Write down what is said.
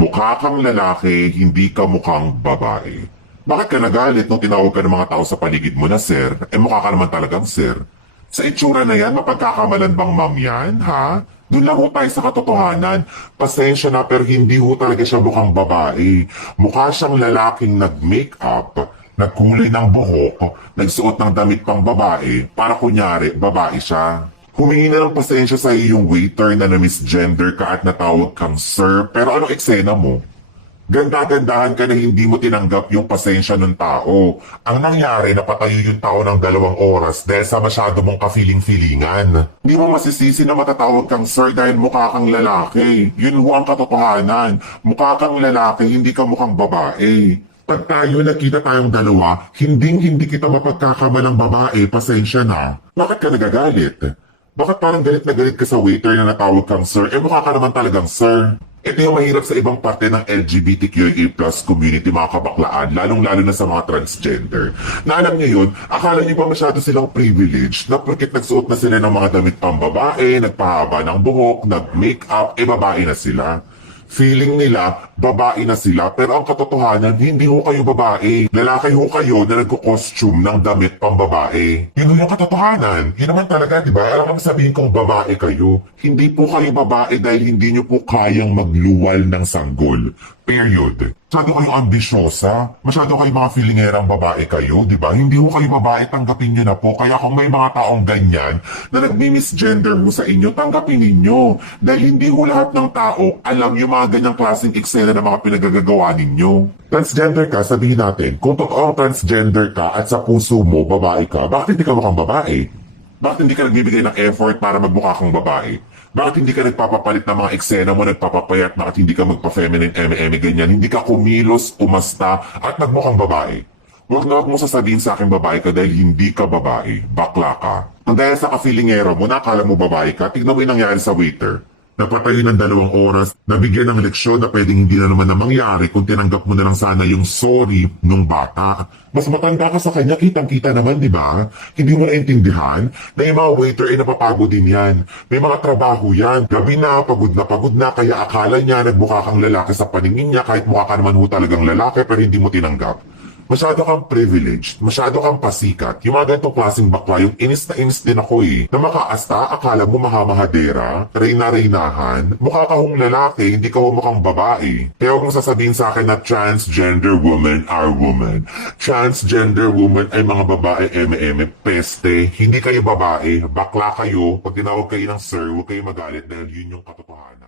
Mukha kang lalaki, hindi ka mukhang babae. Bakit ka nagalit nung tinawag ka ng mga tao sa paligid mo na sir? Mukha ka naman talagang sir. Sa itsura na yan, mapagkakamalan bang ma'am yan, ha? Doon lang ho tayo sa katotohanan. Pasensya na pero hindi ho talaga siya mukhang babae. Mukha siyang lalaking nag-makeup, nagkulay ng buhok, nagsuot ng damit pang babae, para kunyari, babae siya. Humingi na ng pasensya sa iyong waiter na na-misgender ka at natawag kang sir, pero anong eksena mo? Ganda-gandahan ka na hindi mo tinanggap yung pasensya ng tao. Ang nangyari, napatayo yung tao ng 2 oras dahil sa masyado mong ka-feeling-feelingan. Hindi mo masisisi na matatawag kang sir dahil mukha kang lalaki. Yun ho ang katotohanan. Mukha kang lalaki, hindi ka mukhang babae. Pag tayo nakita tayong dalawa, hindi kita mapagkakamalang babae, pasensya na. Bakit ka nagagalit? Bakit parang galit na galit ka sa waiter na natawag kang sir? Mukha ka naman talagang sir. Ito yung mahirap sa ibang parte ng LGBTQIA+ community mga kabaklaan, lalong-lalo na sa mga transgender. Na alam niyo yun, akala niyo ba masyado silang privileged na porket nagsuot na sila ng mga damit pang babae, nagpahaba ng buhok, nag-makeup, babae na sila. Feeling nila, babae na sila, pero ang katotohanan, hindi ho kayo babae. Lalaki ho kayo na nagko-costume ng damit pang babae. Yun ho yung katotohanan. Yun naman talaga, di ba? Alam kang sabihin kong babae kayo. Hindi po kayo babae dahil hindi nyo po kayang magluwal ng sanggol. Period. Masyado kayo ambisyosa. Masyado kayo mga feelingerang babae kayo, di ba? Hindi ho kayo babae, tanggapin nyo na po. Kaya kung may mga taong ganyan na nagmi-misgender mo sa inyo, tanggapin ninyo. Dahil hindi ho lahat ng tao alam yung mga ganyang klaseng eksena na mga pinagagagawa ninyo. Transgender ka, sabihin natin, kung totoong transgender ka at sa puso mo, babae ka, bakit hindi ka mukhang babae? Bakit hindi ka nagbibigay ng effort para magmukha kang babae? Bakit hindi ka nagpapapalit ng mga eksena mo, nagpapapayat, bakit hindi ka magpa-feminine, ganyan? Hindi ka kumilos, umasta, at nagmukhang babae. Huwag na huwag mo sasabihin sa akin babae ka dahil hindi ka babae. Bakla ka. Ang dahil sa ka-feelingero mo, nakala mo babae ka, tignan mo yung nangyari sa waiter. Napatayo ng 2 oras, nabigyan ng leksyon na pwedeng hindi na naman na mangyari kung tinanggap mo na lang sana yung sorry nung bata. Mas matanda ka sa kanya, kitang-kita naman, di ba? Hindi mo naintindihan na yung mga waiter ay napapagod din yan. May mga trabaho yan. Gabi na, pagod na, kaya akala niya nagmukha kang lalaki sa paningin niya kahit mukha ka naman ho talagang lalaki pero hindi mo tinanggap. Masyado kang privileged, masyado kang pasikat. Yung mga ganitong klaseng bakla, yung inis na inis din ako eh. Na makaasta, akala mo mahamahadera, reyna-reynahan, mukha ka hong lalaki, hindi ka hong mukhang babae. Kaya huwag mong sasabihin sa akin na transgender women are women. Transgender women ay mga babae peste. Hindi kayo babae, bakla kayo. Pag tinawag kayo ng sir, huwag kayo magalit dahil yun yung katotohanan.